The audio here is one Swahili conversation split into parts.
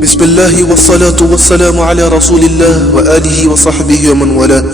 Bismillahi wassalatu wassalamu ala rasulillah wa alihi wa sahbihi wa man wala.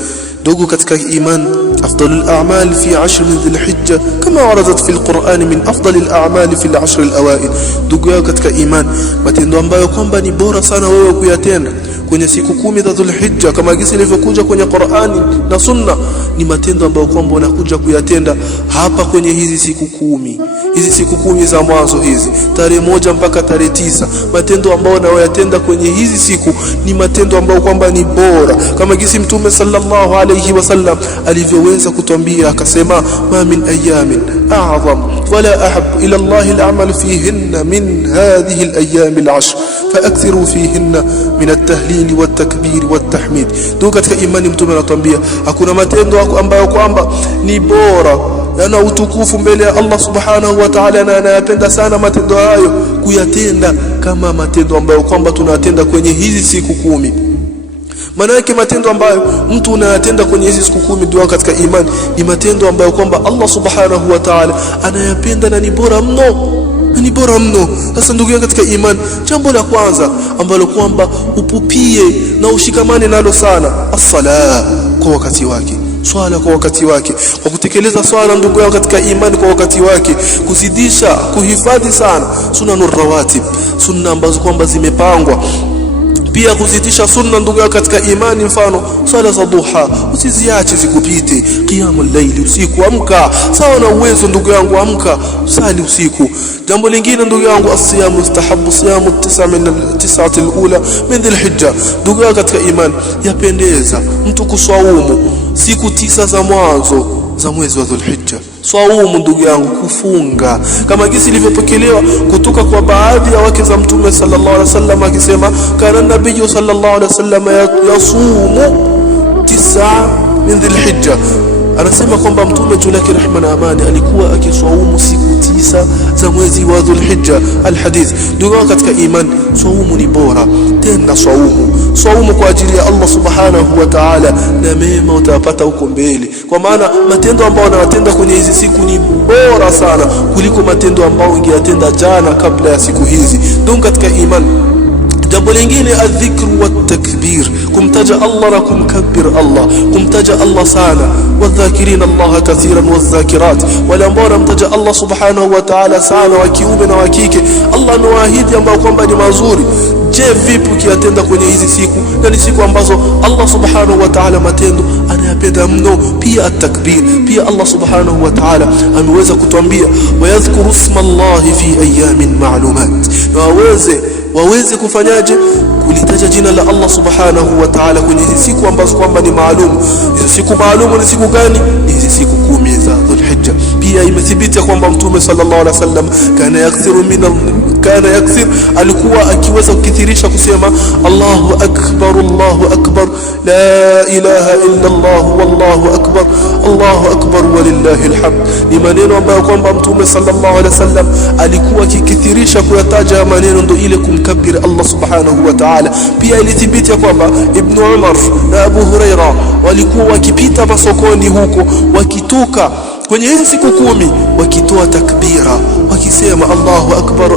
Ndugu katika iman, afdalul a'mal fi 10 min dhil-hijja kama waradat fi al-Qur'an min afdalil a'mal fi al-10 al-awail. Ndugu yao katika iman, matendo ambayo kwamba ni bora sana wewe kuyatenda kwenye siku 10 za Dhul-Hijja kama jinsi ilivyokuja kwenye Qur'ani na Sunna, ni matendo ambayo kwamba unakuja kuyatenda hapa kwenye hizi siku 10. Hizi siku 10 za mwanzo hizi, tarehe 1 mpaka tarehe 9, matendo ambayo unayoyatenda kwenye hizi siku ni matendo ambayo kwamba ni bora, kama jinsi Mtume sallallahu alayhi wasallam alivyoweza kutuambia akasema, ma min ayamin a'zam wala ahab ila Allah al-amal fihinna min hadhihi al-ayyam al-10 faakthiru fihinna min at-tahlil wat-takbir wat-tahmid. Ndio katika imani Mtume anatuambia hakuna matendo ambayo kwamba ni bora yana utukufu mbele ya Allah subhanahu wa ta'ala, na anayapenda sana matendo hayo kuyatenda kama matendo ambayo kwamba tunatenda kwenye hizi siku 10. Maana yake matendo ambayo mtu unayatenda kwenye hizi siku 10 ndio katika imani ni matendo ambayo kwamba Allah subhanahu wa ta'ala anayapenda na ni bora mno. Ni bora mno. Sasa ndugu yangu katika imani, jambo la kwanza ambalo kwamba upupie na ushikamane nalo sana, as-sala kwa wakati wake. Swala kwa wakati wake, kwa kutekeleza swala ndugu yangu katika imani kwa wakati wake, kuzidisha kuhifadhi sana sunanur rawatib, sunna ambazo kwamba zimepangwa. Pia kuzidisha sunna ndugu yangu katika imani, mfano swala za duha usiziache zikupite, qiyamul layli usiku, amka sawa na uwezo ndugu yangu, amka usali usiku. Jambo lingine ndugu yangu, as-siyam mustahabu siyamu 9 al-ula min dhil-hijja. Ndugu yangu katika imani, yapendeza mtu kuswaumu siku 9 za mwanzo za mwezi wa Dhul-Hijja. Swaumu ndugu yangu, kufunga kama jinsi ilivyopokelewa kutoka kwa baadhi ya wake za Mtume sallallahu alaihi wasallam akisema, kana nabii sallallahu alaihi wasallam yasumu 9 min Dhul-Hijja. Anasema kwamba Mtume julaki rehma na amani alikuwa akiswaumu siku 9 za mwezi wa Dhul-Hijja. Alhadith. Ndugu katika imani, swaumu ni bora, tena swaumu kwa ajili ya Allah subhanahu wa ta'ala, na mema utapata huko mbele, kwa maana matendo ambayo unayatenda kwenye hizi siku ni bora sana kuliko matendo ambayo ungeyatenda jana kabla ya siku hizi. Ndugu katika imani, jambo lingine adhikru wat-takbir, kumtaja Allah na kumkabbir Allah, kumtaja Allah sana, wadhakirin Allah kathiran wadhakirat, wale ambao wanamtaja Allah subhanahu wa ta'ala sana, wa kiume na wa kike. Allah anawaahidi ambao kwamba ni mazuri. Je, vipi ukiyatenda kwenye hizi siku, na ni siku ambazo Allah subhanahu wa ta'ala matendo anayapenda mno? Pia at-takbir, pia Allah subhanahu wa ta'ala ameweza kutuambia, wayadhkuru isma Allah fi ayamin ma'lumat, waweze kufanyaje? Kulitaja jina la Allah subhanahu wa ta'ala kwenye hizi siku ambazo kwamba ni maalum. Hizo siku maalum ni siku gani? Ni hizi siku 10 za Dhul-Hijja. Pia imethibiti kwamba Mtume sallallahu alaihi wasallam kana yakthir, alikuwa akiweza kukithirisha kusema Allahu akbar, la ilaha illa Allah, wallahu akbar walillahil hamd. Ni maneno ambayo kwamba Mtume sallallahu alaihi wasallam alikuwa akikithirisha kuyataja maneno, ndio ile kumkabir Allah subhanahu wa ta'ala. Pia ilithibiti kwamba Ibn Umar na Abu Huraira walikuwa wakipita masokoni huko, wakitoka kwenye hizi siku 10 wakitoa takbira, wakisema Allahu akbar,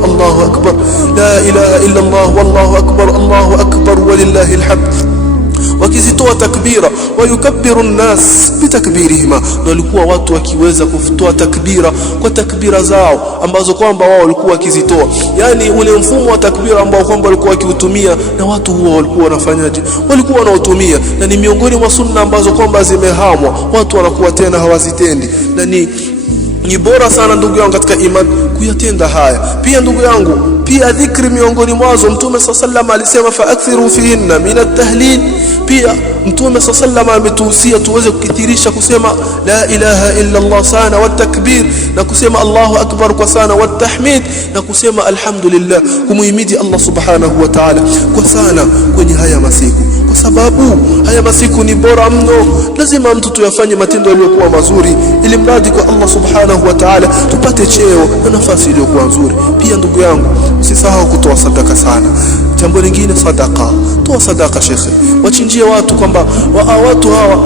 la ilaha illa Allah, wallahu akbar walillahil hamd, wakizitoa takbira. Wayukabbiru an-nas bitakbirihima, walikuwa watu wakiweza kutoa takbira kwa takbira zao ambazo kwamba wao walikuwa wakizitoa, yani ule mfumo wa takbira ambao kwamba walikuwa wakiutumia, na watu huo walikuwa wanafanyaje? Walikuwa wanautumia, na ni miongoni mwa sunna ambazo kwamba zimehamwa, watu wanakuwa tena hawazitendi, na ni bora sana ndugu yangu katika imani kuyatenda haya. Pia ndugu yangu, pia dhikri miongoni mwazo Mtume sallallahu alisema, faakthiru fihinna min at-tahlil. Pia Mtume sallallahu ametuhusia tuweze kukithirisha kusema la ilaha illa Allah sana, wa takbir, na kusema Allahu akbar kwa sana, wa tahmid, na kusema alhamdulillah, kumuhimidi Allah subhanahu wa ta'ala kwa sana kwenye haya masiku, kwa sababu haya masiku ni bora mno. Lazima mtu tuyafanye matendo yaliyokuwa mazuri, ili mradi kwa Allah subhanahu wa ta'ala tupate cheo na nafasi iliyokuwa nzuri. Pia ndugu yangu, usisahau kutoa sadaka sana. Jambo lingine, sadaka. Toa sadaka shekhe, wachinjie watu kwamba watu hawa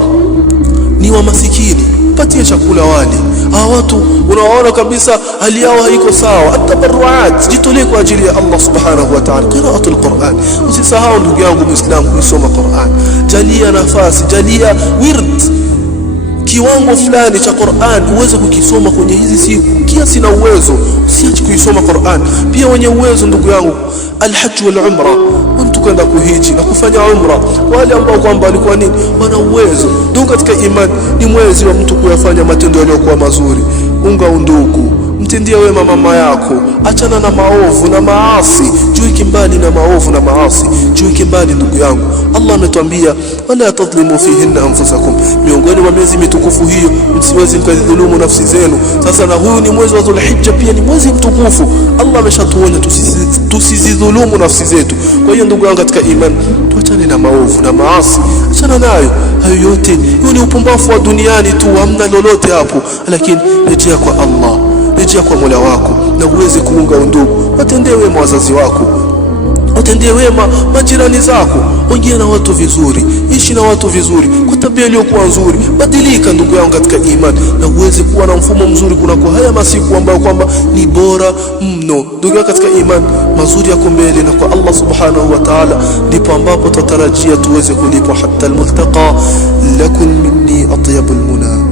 ni wa masikini, patie chakula wale, watu unaona kabisa hali yao haiko sawa. At-tabarruat, jitolee kwa ajili ya Allah subhanahu wa ta'ala. Qira'atul Qur'an, usisahau ndugu yangu Muislamu kusoma Qur'an. Jalia nafasi, jalia wird, kiwango fulani cha Qur'an uweze kukisoma kwenye hizi siku. Kiasi na uwezo usiache kuisoma Qur'an. Pia wenye uwezo ndugu yangu, al-hajj wal umra, mtu kwenda kuhiji na kufanya umra, wale ambao kwamba walikuwa nini wana uwezo. Ndugu katika imani, ni mwezi wa mtu kuyafanya matendo yaliyokuwa mazuri. Unga undugu, mtendie wema mama yako, achana na maovu na maasi, jiweke mbali na maovu na maasi, jiweke mbali ndugu yangu. Allah ametuambia wala tadhlimu fihinna anfusakum, miongoni mwa miezi mitukufu hiyo msiwezi mkadhulumu nafsi zenu. Sasa na huu ni mwezi wa Dhulhijja, pia ni mwezi mtukufu. Allah ameshatuonya tusizidhulumu nafsi zetu. Kwa hiyo ndugu yangu katika imani, tuachane na maovu na maasi, achana nayo. Hayo yote hiyo ni upumbavu wa duniani tu, hamna lolote hapo. Lakini rejea kwa Allah, rejea kwa Mola wako na uweze kuunga undugu. Watendee wema wazazi wako, watendee wema majirani zako, ongea na watu vizuri, ishi na watu vizuri kwa tabia iliyokuwa nzuri. Badilika ndugu yangu katika imani na uweze kuwa na mfumo mzuri kunako haya masiku ambayo kwamba ni bora mno. Ndugu yangu katika imani, mazuri yako mbele, na kwa Allah subhanahu wa ta'ala ndipo ambapo tutarajia tuweze kulipwa. Hatta al-multaqa lakum minni atyabul muna.